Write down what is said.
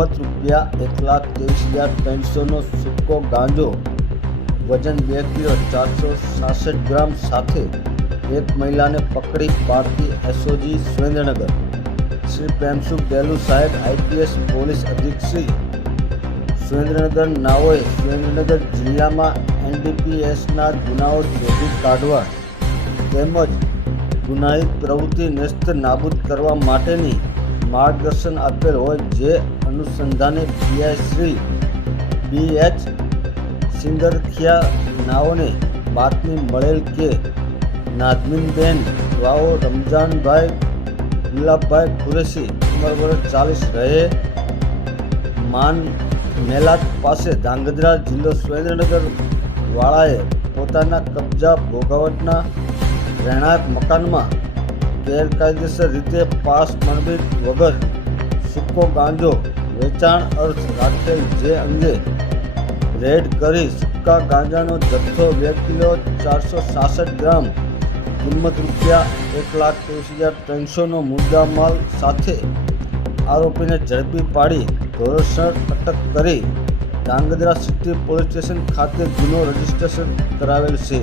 કિંમત ₹1,23,300નો સૂકો ગાંજો, વજન 2 કિલો 466 ગ્રામ સાથે એક મહિલાને પકડી પાડતી એસઓજી સુરેન્દ્રનગર. શ્રી પ્રેમસુખ ડેલુ સાહેબ આઈપીએસ પોલીસ અધિક્ષક સુરેન્દ્રનગર નાઓએ સુરેન્દ્રનગર જિલ્લામાં એનડીપીએસના ગુનાઓ શોધી કાઢવા તેમજ ગુનાહિત પ્રવૃત્તિ નેસ્ત નાબૂદ કરવા માટેની માર્ગદર્શન આપેલ હોય, જે અનુસંધાને પીઆઈ શ્રી BH સિંગરખિયા નાઓને બાતમી મળેલ કે નાઝમીનબેન વાઓ રમજાનભાઈ ગુલાબભાઈ કુરેશી ઉંમર વર્ષ 40 રહે માન મેલાત પાસે ધાંગધ્રા જિલ્લો સુરેન્દ્રનગર વાળાએ પોતાના કબજા ભોગવટના રહેણાંક મકાનમાં ગેરકાયદેસર રીતે પાસ પરમિટ વગર સૂકો ગાંજો વેચાણ અર્થ રાખેલ, જે અંગે રેડ કરી સૂકા ગાંજાનો જથ્થો 2 કિલો 466 ગ્રામ કિંમત ₹1,23,300નો મુદ્દામાલ સાથે આરોપીને ઝડપી પાડી ધોરણસર અટક કરી ધાંગધ્રા સિટી પોલીસ સ્ટેશન ખાતે ગુનો રજીસ્ટ્રેશન કરાવેલ છે.